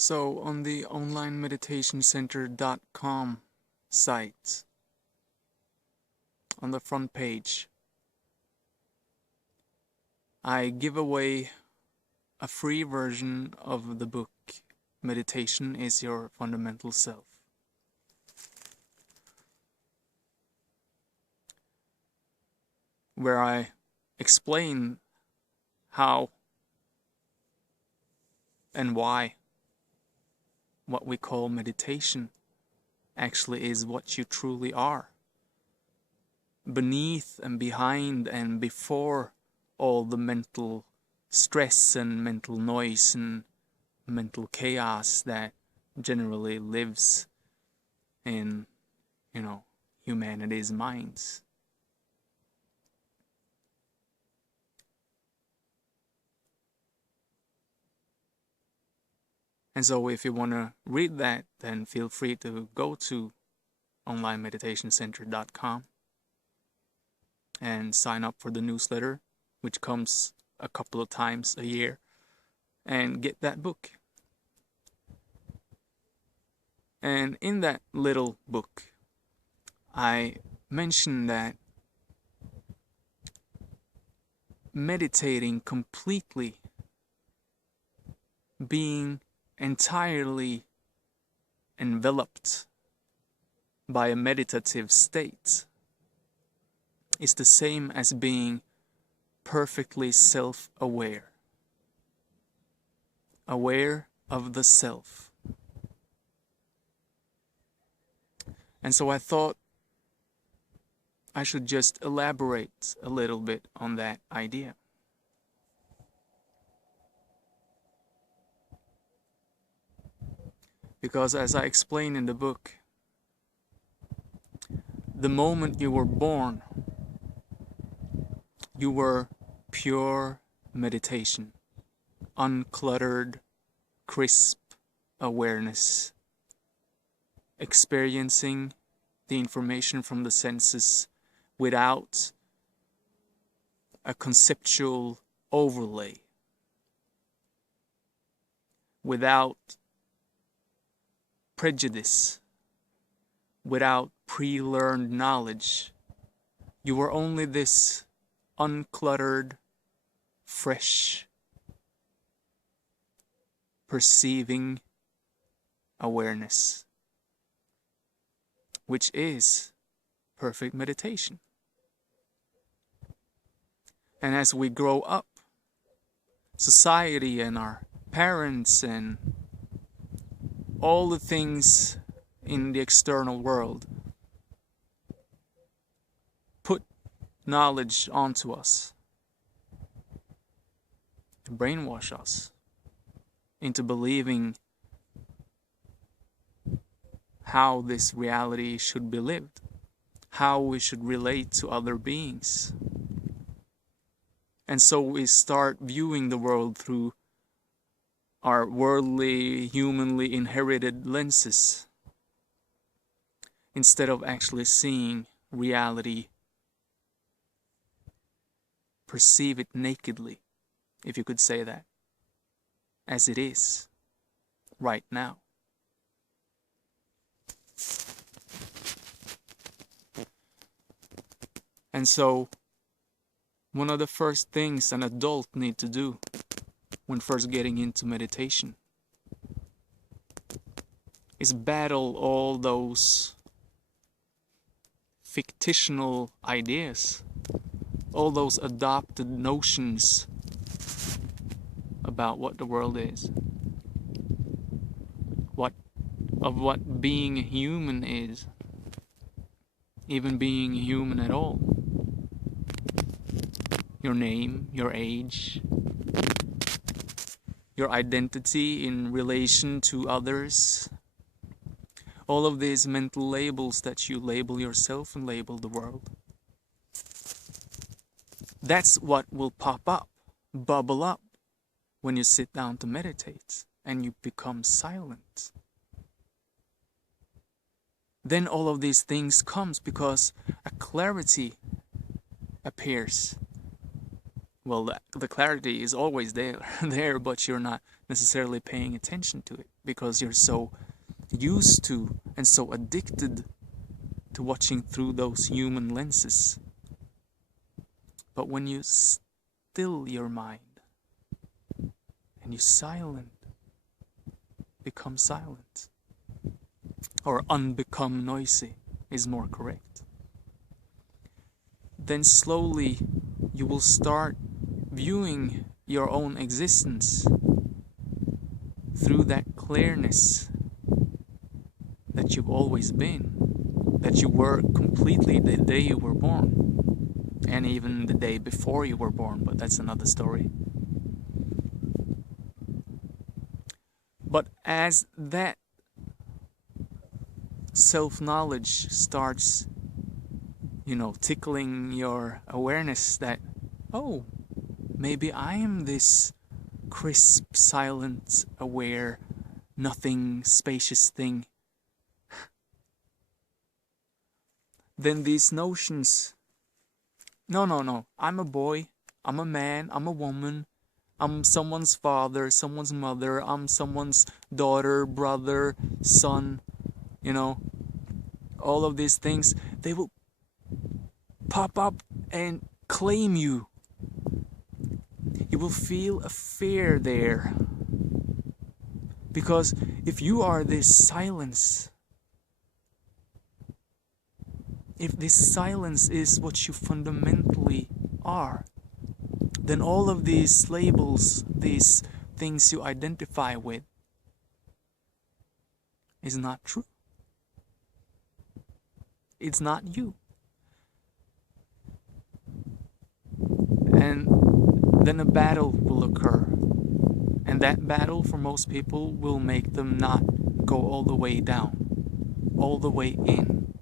So on the onlinemeditationcenter.com site, on the front page, I give away a free version of the book, Meditation is Your Fundamental Self. Where I explain how and why what we call meditation actually is what you truly are. Beneath and behind and before all the mental stress and mental noise and mental chaos that generally lives in, humanity's minds. And so if you want to read that, then feel free to go to onlinemeditationcenter.com and sign up for the newsletter, which comes a couple of times a year, and get that book. And in that little book, I mentioned that meditating completely, being entirely enveloped by a meditative state, is the same as being perfectly self-aware, aware of the self. And so I thought I should just elaborate a little bit on that idea. Because as I explain in the book, the moment you were born, you were pure meditation, uncluttered, crisp awareness, experiencing the information from the senses without a conceptual overlay, without prejudice, without pre-learned knowledge. You were only this uncluttered, fresh, perceiving awareness, which is perfect meditation. And as we grow up, society and our parents and all the things in the external world put knowledge onto us, brainwash us into believing how this reality should be lived, how we should relate to other beings. And so we start viewing the world through our worldly, humanly inherited lenses, instead of actually seeing reality, perceive it nakedly, if you could say that, as it is right now. And so, one of the first things an adult needs to do when first getting into meditation is battle all those fictional ideas, all those adopted notions about what the world is, what being a human is, even being a human at all. Your name, your age, your identity in relation to others, all of these mental labels that you label yourself and label the world. That's what will pop up, bubble up, when you sit down to meditate and you become silent. Then all of these things comes because a clarity appears. well, the clarity is always there, but you're not necessarily paying attention to it because you're so used to and so addicted to watching through those human lenses. But when you still your mind and you become silent, or unbecome noisy is more correct, then slowly you will start viewing your own existence through that clearness that you've always been, that you were completely the day you were born, and even the day before you were born, but that's another story. But as that self-knowledge starts, tickling your awareness that, oh, maybe I am this crisp, silent, aware, nothing spacious thing, then these notions, no, I'm a boy, I'm a man, I'm a woman, I'm someone's father, someone's mother, I'm someone's daughter, brother, son, all of these things, they will pop up and claim you. You will feel a fear there. Because if you are this silence, if this silence is what you fundamentally are, then all of these labels, these things you identify with, is not true. It's not you. And then a battle will occur. And that battle for most people will make them not go all the way down, all the way in.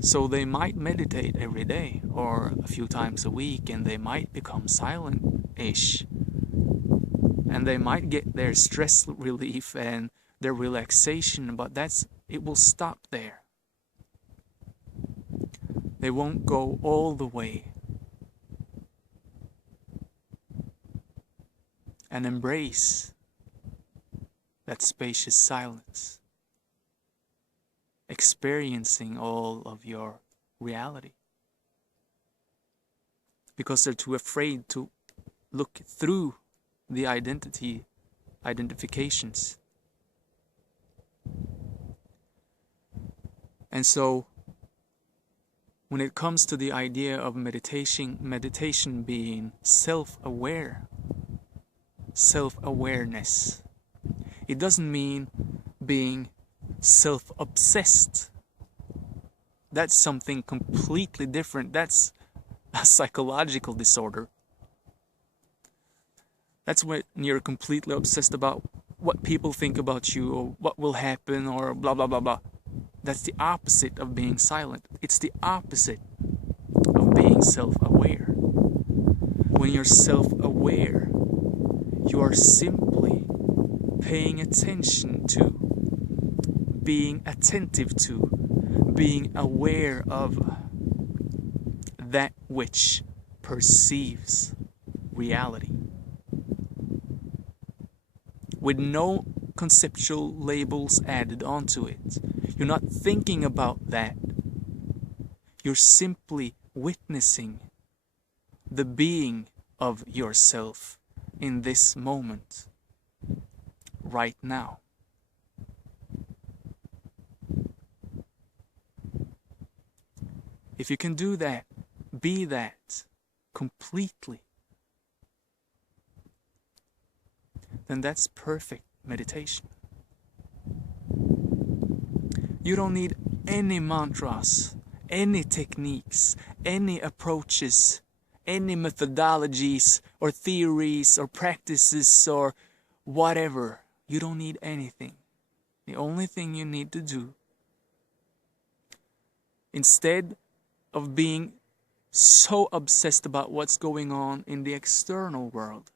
So they might meditate every day or a few times a week, and they might become silent-ish. And they might get their stress relief and their relaxation, but it will stop there. They won't go all the way and embrace that spacious silence, experiencing all of your reality, because they're too afraid to look through the identifications. And so when it comes to the idea of meditation being self-awareness, it doesn't mean being self-obsessed. That's something completely different. That's a psychological disorder. That's when you're completely obsessed about what people think about you or what will happen or blah blah blah blah. That's the opposite of being silent. It's the opposite of being self-aware. When you're self-aware, you are simply paying attention to, being attentive to, being aware of that which perceives reality, with no conceptual labels added onto it. You're not thinking about that. You're simply witnessing the being of yourself in this moment, right now. If you can do that, be that completely, then that's perfect meditation. You don't need any mantras, any techniques, any approaches, any methodologies or theories or practices or whatever. You don't need anything. The only thing you need to do, instead of being so obsessed about what's going on in the external world,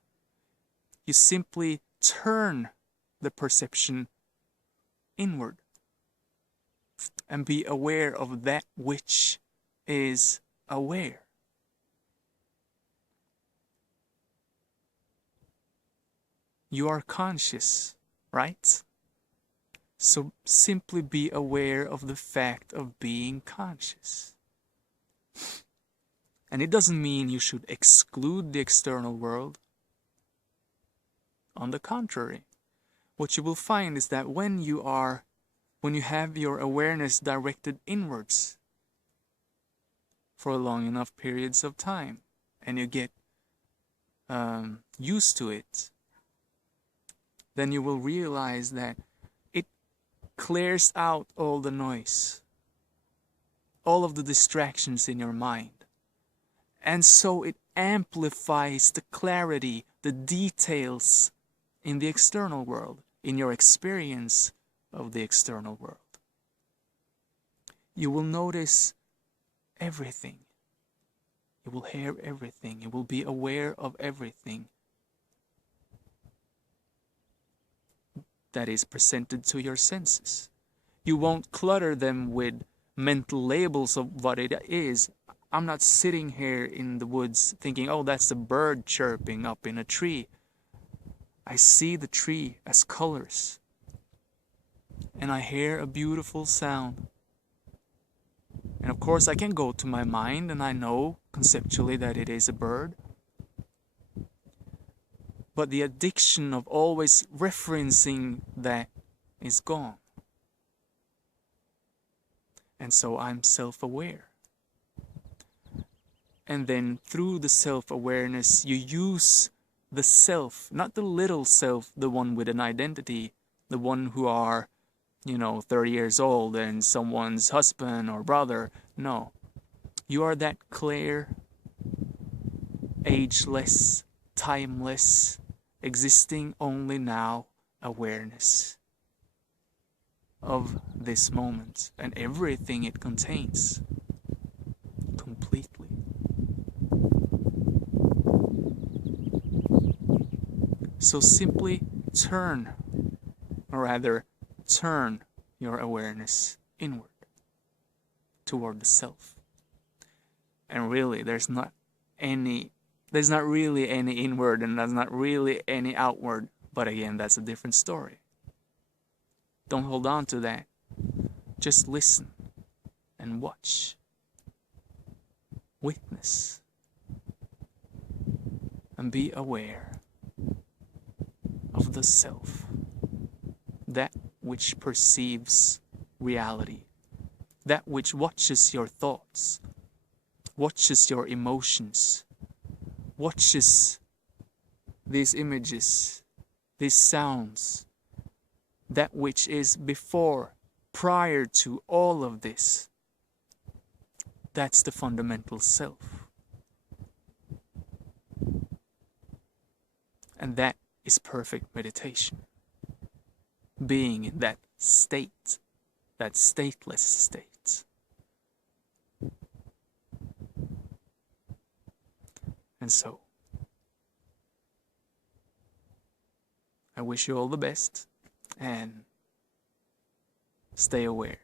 you simply turn the perception inward and be aware of that which is aware. You are conscious, right? So simply be aware of the fact of being conscious. And it doesn't mean you should exclude the external world. On the contrary, what you will find is that when you have your awareness directed inwards for long enough periods of time, and you get used to it, then you will realize that it clears out all the noise, all of the distractions in your mind. And so it amplifies the clarity, the details in the external world, in your experience of the external world. You will notice everything. You will hear everything. You will be aware of everything that is presented to your senses. You won't clutter them with mental labels of what it is. I'm not sitting here in the woods thinking, oh, that's a bird chirping up in a tree. I see the tree as colors. And I hear a beautiful sound. And of course I can go to my mind and I know conceptually that it is a bird. But the addiction of always referencing that is gone. And so I'm self-aware. And then through the self-awareness, you use the self, not the little self, the one with an identity, the one who are, 30 years old and someone's husband or brother. No. You are that clear, ageless, timeless, existing only now awareness of this moment and everything it contains completely. So simply turn your awareness inward toward the self. And really, there's not really any inward and there's not really any outward. But again, that's a different story. Don't hold on to that. Just listen and watch. Witness. And be aware of the self. That which perceives reality. That which watches your thoughts. Watches your emotions. Watches these images, these sounds, that which is prior to all of this. That's the fundamental self. And that is perfect meditation. Being in that state, that stateless state. And so, I wish you all the best and stay aware.